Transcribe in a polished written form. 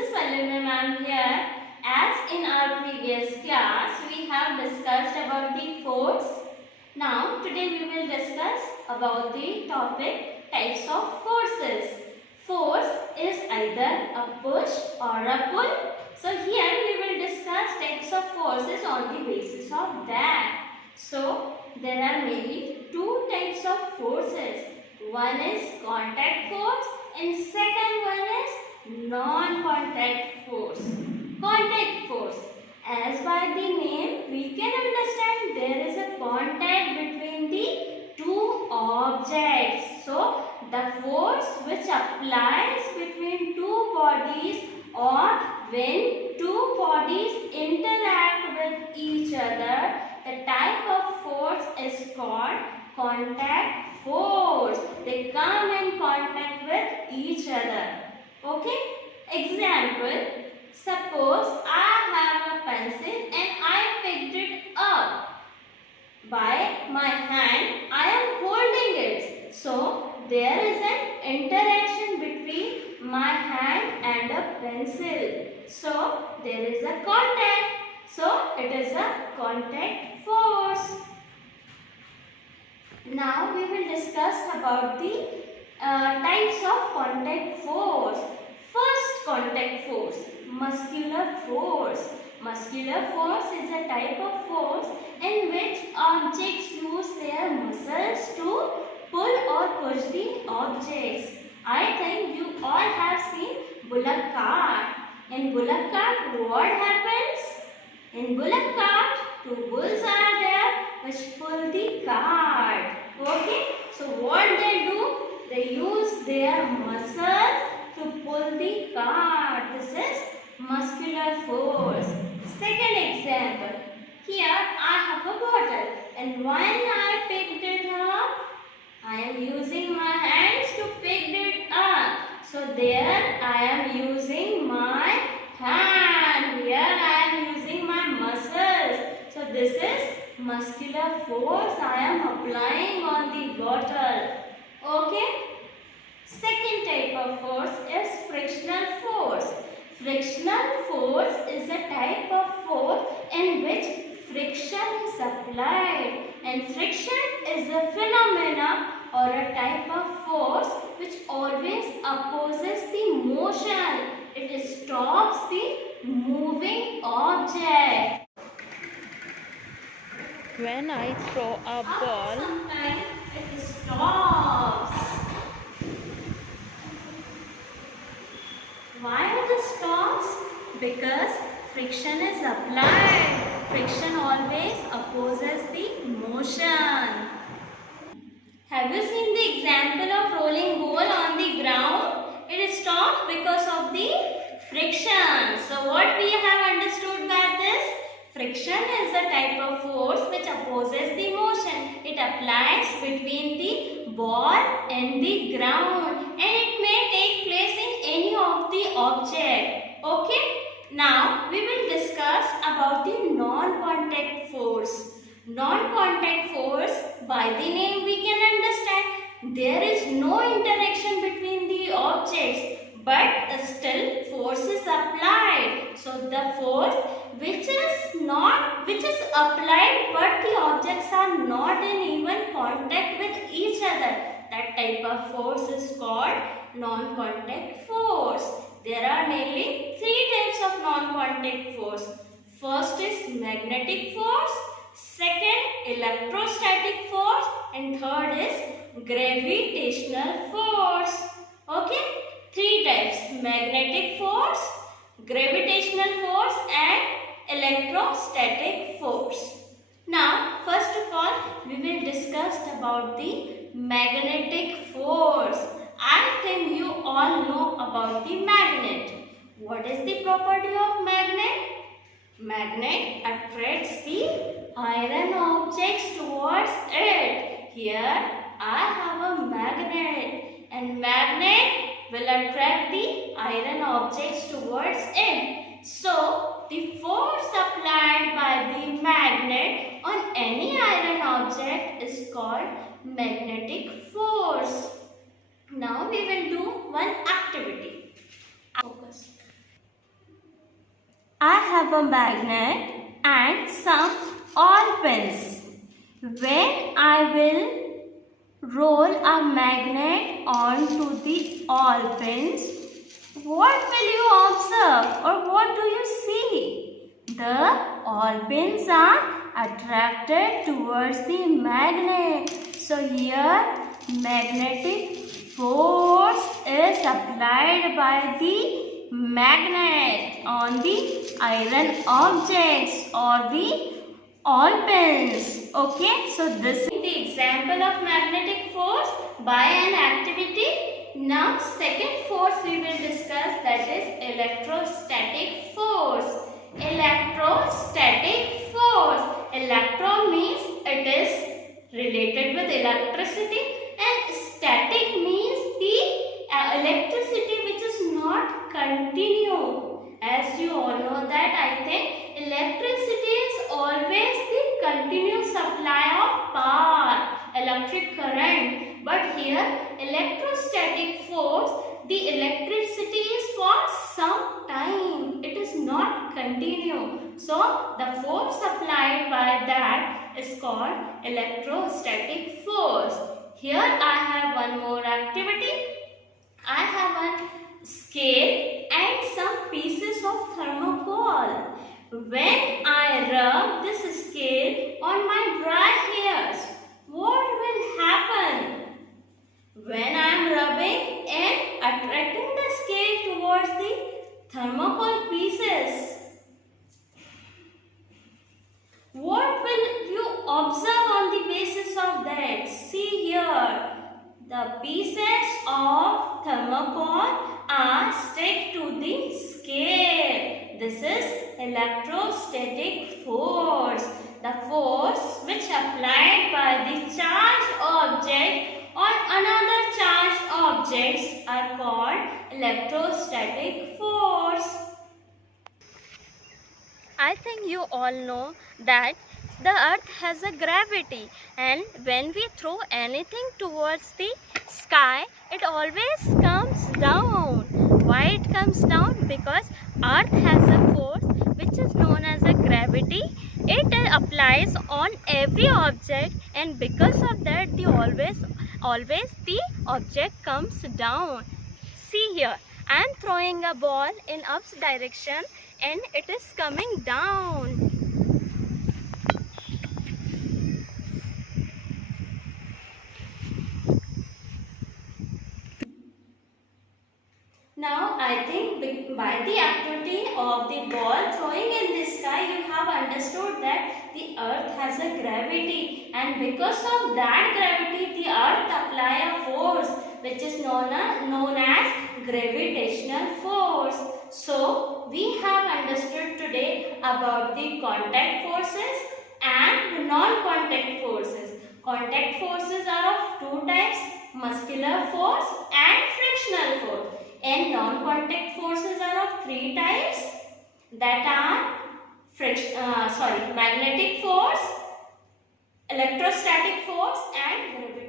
is Valima ma'am here. As in our previous class, we have discussed about the force. Now, today we will discuss about the topic types of forces. Force is either a push or a pull. So, here we will discuss types of forces on the basis of that. So, there are mainly two types of forces. One is contact force and second one is non-contact force. Contact force. As by the name, we can understand there is a contact between the two objects. So, the force which applies between two bodies or when two bodies interact with each other, the type of force is called contact force. They come in contact with each other. Okay? Example, suppose I have a pencil and I picked it up. By my hand, I am holding it. So, there is an interaction between my hand and a pencil. So, there is a contact. So, it is a contact force. Now, we will discuss about the types of contact force. First contact force, muscular force. Muscular force is a type of force in which objects use their muscles to pull or push the objects. I think you all have seen bullock cart. In bullock cart, what happens? In bullock cart, two bulls are there which pull the cart. Okay? So what they do? They use their muscles to pull the cart. This is muscular force. Second example. Here I have a bottle and when I picked it up, I am using my hands to pick it up. So there I am using my hand. Here I am using my muscles. So this is muscular force I am applying on the bottle. Okay? Second type of force is frictional force. Frictional force is a type of force in which friction is applied. And friction is a phenomena or a type of force which always opposes the motion. It stops the moving object. When I throw a ball, Sometimes it stops. Why it stops? Because friction is applied. Friction always opposes the motion. Have you seen the example of rolling ball on the ground? It stops because of the friction. So what we have understood by this? Friction is a type of force which opposes the motion. It applies between the ball and the ground and it may take place in any of the object. Okay? Now we will discuss about the non-contact force. Non-contact force, by the name we can understand there is no interaction between the objects but still force is applied. So the force which is applied but the objects are not in even contact with each other, that type of force is called non-contact force. There are mainly three types of non-contact force. First is magnetic force, second electrostatic force and third is gravitational force. Okay? Three types: magnetic force, gravitational force and electrostatic force. Now, first of all, we will discuss about the magnetic force. I think you all know about the magnet. What is the property of magnet? Magnet attracts the iron objects towards it. Here, I have a magnet and magnet will attract the iron objects towards it. So, the force applied by the magnet on any iron object is called magnetic force. Now we will do one activity. Focus. I have a magnet and some oil pins. When I will roll a magnet onto the oil pins, what will you observe or what do you see? The oil pins are attracted towards the magnet. So here magnetic force is applied by the magnet on the iron objects or the oil pins. Okay, so this is the example of magnetic force by an activity. Now second force we will discuss, that is electrostatic force. Electrostatic force. Electro means it is related with electricity and static means the electricity which is not continue. As you all know that, I think electricity is always the continuous supply of power, electric current. But here electrostatic force, the electricity is for some time. It is not continue. So the force applied by that is called electrostatic force. Here I have one more activity. I have a scale and some pieces of thermocol. When I rub this scale on my dry hairs, what will happen? When I am rubbing and attracting the scale towards the thermocol pieces, what will you observe on the basis of that? See here, the pieces of thermocol are stuck to the scale. This is electrostatic force. The force which applied by the charged object on another charged objects are called electrostatic force. I think you all know that the earth has a gravity, and when we throw anything towards the sky, it always comes down. Why it comes down? Because earth has a force which is known as a gravity. It applies on every object, and because of that the always the object comes down. See here, I am throwing a ball in up direction and it is coming down. Now I think by the activity of the ball throwing in the sky, you have understood that the earth has a gravity, and because of that gravity the earth apply a force which is known as gravitational force. So we have understood today about the contact forces and the non-contact forces. Contact forces are of two types, muscular force and frictional force. And non-contact forces are of three types, that are magnetic force, electrostatic force and gravitational force.